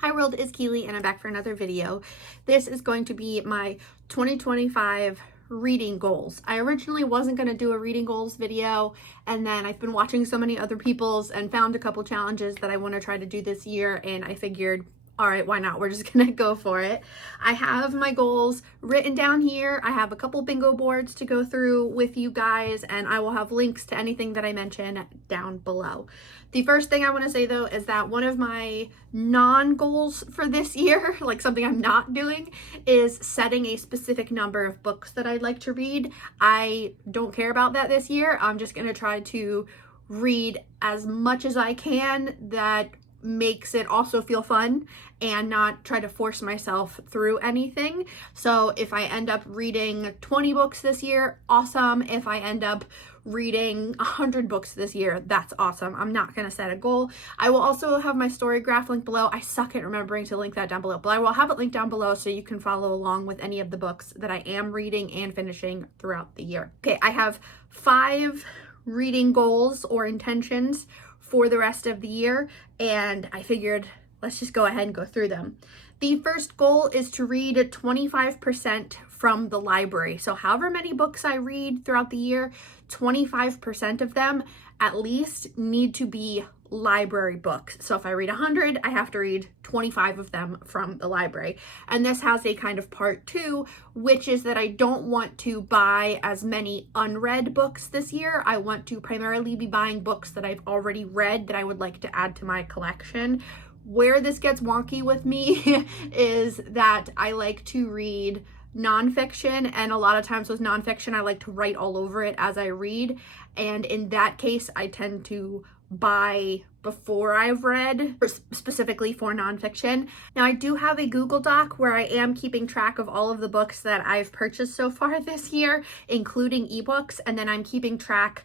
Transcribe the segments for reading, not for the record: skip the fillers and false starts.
Hi world, it's Keely and I'm back for another video. This is going to be my 2025 reading goals. I originally wasn't going to do a reading goals video, and then I've been watching so many other people's and found a couple challenges that I want to try to do this year, and I figured, all right, why not? We're just gonna go for it. I have my goals written down here. I have a couple bingo boards to go through with you guys, and I will have links to anything that I mention down below. The first thing I want to say though is that one of my non-goals for this year, like something I'm not doing, is setting a specific number of books that I'd like to read. I don't care about that this year. I'm just gonna try to read as much as I can that makes it also feel fun and not try to force myself through anything. So if I end up reading 20 books this year, awesome. If I end up reading 100 books this year, that's awesome. I'm not going to set a goal. I will also have my story graph linked below. I suck at remembering to link that down below, but I will have it linked down below so you can follow along with any of the books that I am reading and finishing throughout the year. Okay, I have 5 reading goals or intentions for the rest of the year, and I figured let's just go ahead and go through them. The first goal is to read 25% from the library. So however many books I read throughout the year, 25% of them at least need to be library books. So if I read 100, I have to read 25 of them from the library. And this has a kind of part 2, which is that I don't want to buy as many unread books this year. I want to primarily be buying books that I've already read that I would like to add to my collection. Where this gets wonky with me is that I like to read nonfiction, and a lot of times with nonfiction I like to write all over it as I read, and in that case I tend to buy before I've read, specifically for nonfiction. Now I do have a Google Doc where I am keeping track of all of the books that I've purchased so far this year, including ebooks, and then I'm keeping track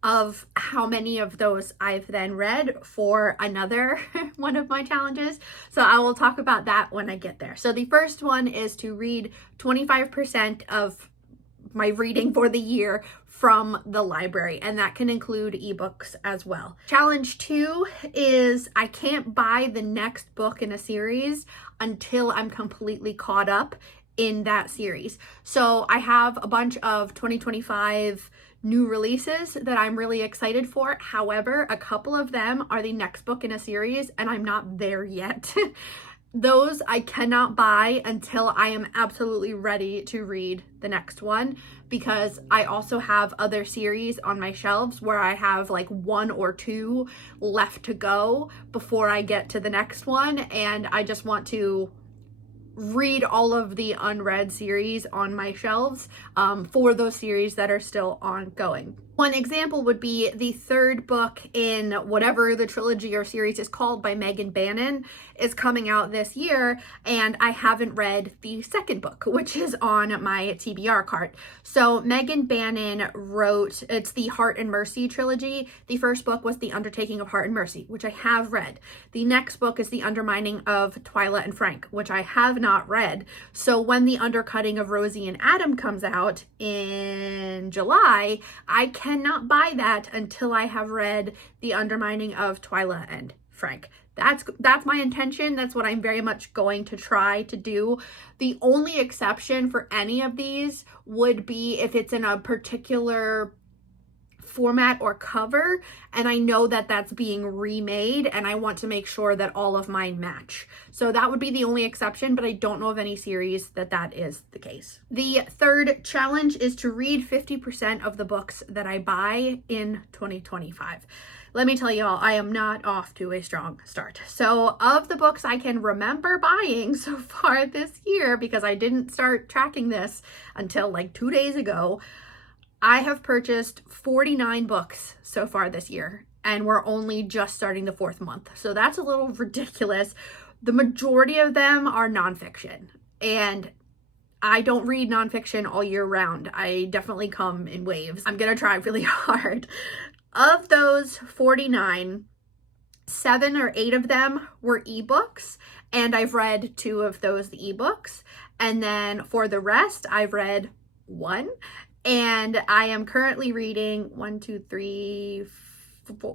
of how many of those I've then read for another one of my challenges. So I will talk about that when I get there. So the first one is to read 25% of my reading for the year from the library, and that can include ebooks as well. Challenge 2 is I can't buy the next book in a series until I'm completely caught up in that series. So I have a bunch of 2025 new releases that I'm really excited for. However, a couple of them are the next book in a series and I'm not there yet. Those I cannot buy until I am absolutely ready to read the next one, because I also have other series on my shelves where I have like 1 or 2 left to go before I get to the next one, and I just want to read all of the unread series on my shelves for those series that are still ongoing. One example would be the 3rd book in whatever the trilogy or series is called by Megan Bannon is coming out this year, and I haven't read the 2nd book, which is on my TBR cart. So Megan Bannon wrote, it's the Heart and Mercy trilogy. The 1st book was The Undertaking of Heart and Mercy, which I have read. The next book is The Undermining of Twyla and Frank, which I have not read. So when The Undercutting of Rosie and Adam comes out in July, I cannot buy that until I have read The Undermining of Twyla and Frank. That's my intention. That's what I'm very much going to try to do. The only exception for any of these would be if it's in a particular format or cover, and I know that that's being remade and I want to make sure that all of mine match. So that would be the only exception, but I don't know of any series that is the case. The 3rd challenge is to read 50% of the books that I buy in 2025. Let me tell you all, I am not off to a strong start. So of the books I can remember buying so far this year, because I didn't start tracking this until like 2 days ago, I have purchased 49 books so far this year, and we're only just starting the 4th month. So that's a little ridiculous. The majority of them are nonfiction, and I don't read nonfiction all year round. I definitely come in waves. I'm gonna try really hard. Of those 49, 7 or 8 of them were ebooks, and I've read 2 of those ebooks. And then for the rest, I've read 1. And I am currently reading 1, 2, 3,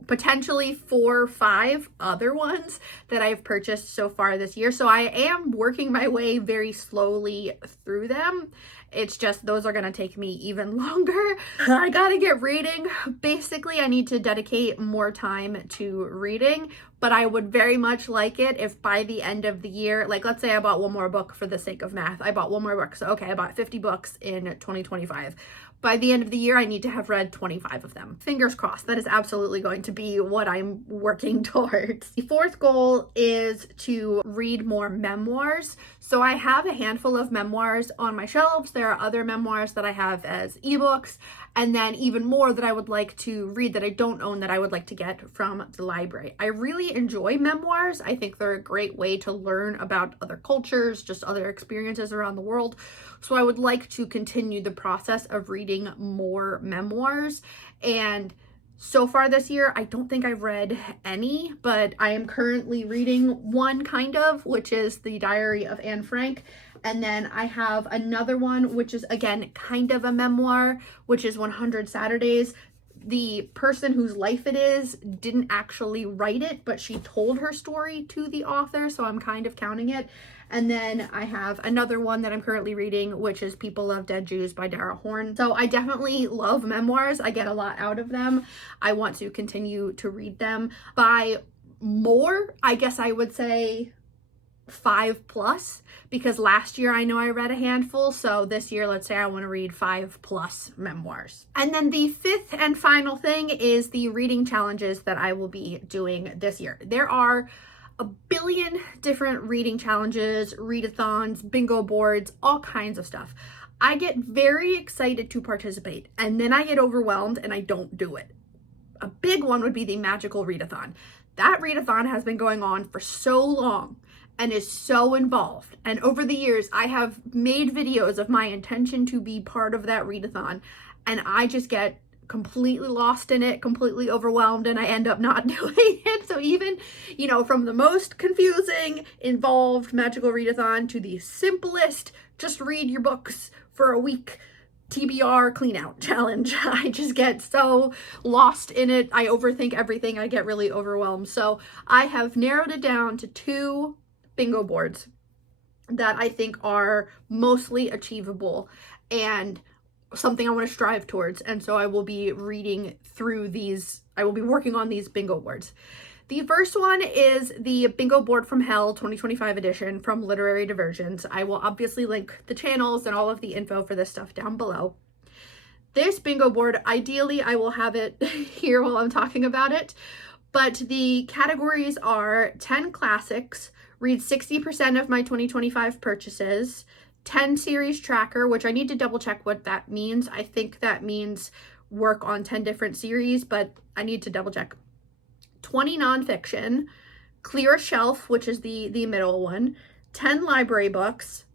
potentially 4 or 5 other ones that I've purchased so far this year. So I am working my way very slowly through them. It's just those are going to take me even longer. I gotta get reading. Basically, I need to dedicate more time to reading, but I would very much like it if by the end of the year, like let's say I bought one more book for the sake of math. I bought one more book. So okay, I bought 50 books in 2025. By the end of the year, I need to have read 25 of them. Fingers crossed. That is absolutely going to be what I'm working towards. The fourth goal is to read more memoirs. So I have a handful of memoirs on my shelves. There are other memoirs that I have as ebooks, and then even more that I would like to read that I don't own that I would like to get from the library. I really enjoy memoirs. I think they're a great way to learn about other cultures, just other experiences around the world. So I would like to continue the process of reading more memoirs. And so far this year, I don't think I've read any, but I am currently reading one kind of, which is The Diary of Anne Frank. And then I have another one, which is again, kind of a memoir, which is 100 Saturdays. The person whose life it is didn't actually write it, but she told her story to the author, so I'm kind of counting it. And then I have another one that I'm currently reading, which is People Love Dead Jews by Dara Horn. So I definitely love memoirs. I get a lot out of them. I want to continue to read them. By more, I guess I would say 5+, because last year I know I read a handful. So this year, let's say I want to read 5+ memoirs. And then the fifth and final thing is the reading challenges that I will be doing this year. There are a billion different reading challenges, readathons, bingo boards, all kinds of stuff. I get very excited to participate, and then I get overwhelmed and I don't do it. A big one would be the magical readathon. That readathon has been going on for so long and is so involved. And over the years, I have made videos of my intention to be part of that readathon, and I just get completely lost in it, completely overwhelmed, and I end up not doing it. So even, from the most confusing, involved magical readathon to the simplest, just read your books for a week, TBR clean out challenge, I just get so lost in it. I overthink everything. I get really overwhelmed. So I have narrowed it down to 2 bingo boards that I think are mostly achievable and something I want to strive towards. And so I will be reading through these. I will be working on these bingo boards. The first one is the Bingo Board from Hell 2025 edition from Literary Diversions. I will obviously link the channels and all of the info for this stuff down below. This bingo board, ideally, I will have it here while I'm talking about it, but the categories are 10 classics, read 60% of my 2025 purchases, 10 series tracker, which I need to double check what that means. I think that means work on 10 different series, but I need to double check. 20 nonfiction, clear a shelf, which is the middle one, 10 library books,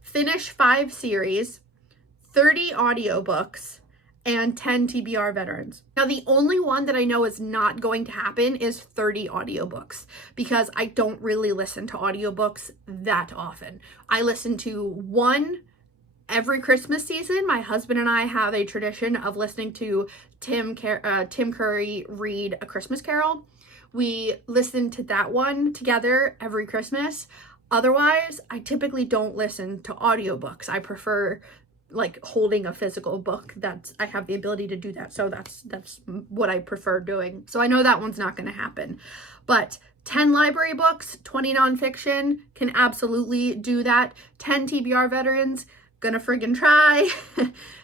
finish 5 series, 30 audiobooks, and 10 TBR veterans. Now, the only one that I know is not going to happen is 30 audiobooks, because I don't really listen to audiobooks that often. I listen to one every Christmas season. My husband and I have a tradition of listening to Tim Curry read A Christmas Carol. We listen to that one together every Christmas. Otherwise, I typically don't listen to audiobooks. I prefer holding a physical book. I have the ability to do that. So that's what I prefer doing. So I know that one's not going to happen, but 10 library books, 20 nonfiction, can absolutely do that. 10 TBR veterans, gonna friggin' try.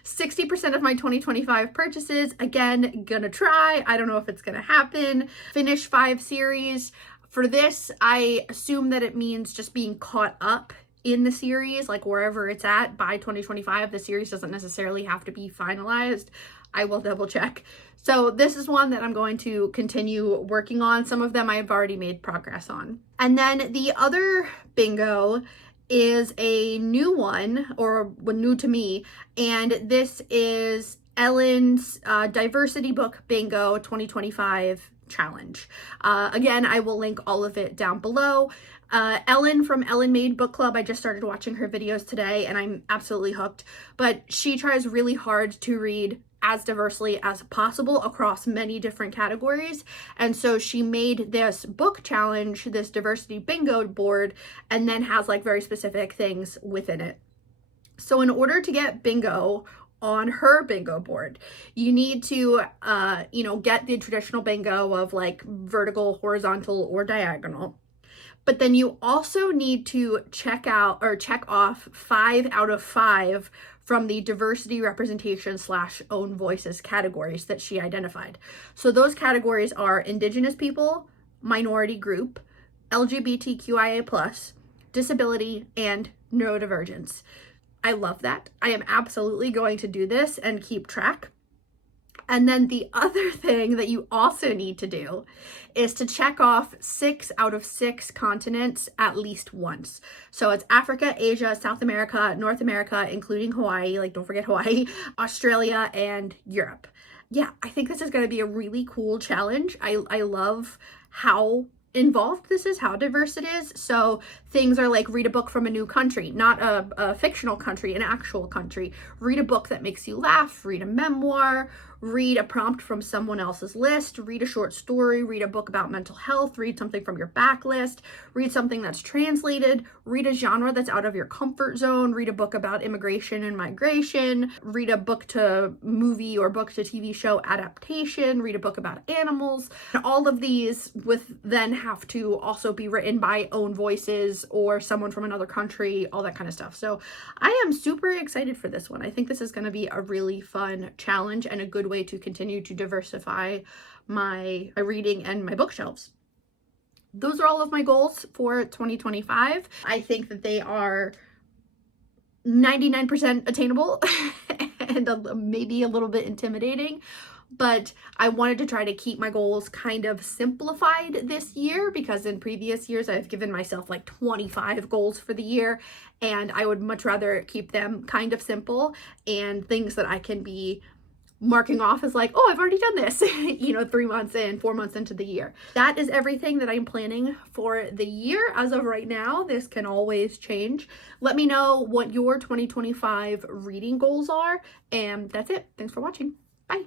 60% of my 2025 purchases, again, gonna try. I don't know if it's gonna happen. Finish 5 series. For this, I assume that it means just being caught up in the series, wherever it's at by 2025. The series doesn't necessarily have to be finalized. I will double check. So this is one that I'm going to continue working on. Some of them I've already made progress on. And then the other bingo is a new one, or new to me, and this is Ellen's Diversity Book Bingo 2025 challenge. Again, I will link all of it down below. Ellen from Ellen Made Book Club, I just started watching her videos today and I'm absolutely hooked, but she tries really hard to read as diversely as possible across many different categories. And so she made this book challenge, this diversity bingo board, and then has like very specific things within it. So in order to get bingo on her bingo board, you need to, get the traditional bingo of like vertical, horizontal, or diagonal. But then you also need to check off 5 out of 5 from the diversity representation / own voices categories that she identified. So those categories are Indigenous people, minority group, LGBTQIA+, disability, and neurodivergence. I love that. I am absolutely going to do this and keep track. And then the other thing that you also need to do is to check off 6 out of 6 continents at least once. So it's Africa, Asia, South America, North America, including Hawaii, like don't forget Hawaii, Australia, and Europe. Yeah, I think this is going to be a really cool challenge. I love how involved this is, how diverse it is. So things are like read a book from a new country, not a fictional country, an actual country. Read a book that makes you laugh, read a memoir, read a prompt from someone else's list, read a short story, read a book about mental health, read something from your backlist, read something that's translated, read a genre that's out of your comfort zone, read a book about immigration and migration, read a book to movie or book to TV show adaptation, read a book about animals. And all of these then have to also be written by own voices or someone from another country, all that kind of stuff. So I am super excited for this one. I think this is going to be a really fun challenge and a good way to continue to diversify my reading and my bookshelves. Those are all of my goals for 2025. I think that they are 99% attainable and maybe a little bit intimidating, but I wanted to try to keep my goals kind of simplified this year, because in previous years I've given myself like 25 goals for the year, and I would much rather keep them kind of simple and things that I can be marking off as like, oh, I've already done this, 3 months in, 4 months into the year. That is everything that I'm planning for the year as of right now. This can always change. Let me know what your 2025 reading goals are, and that's it. Thanks for watching. Bye.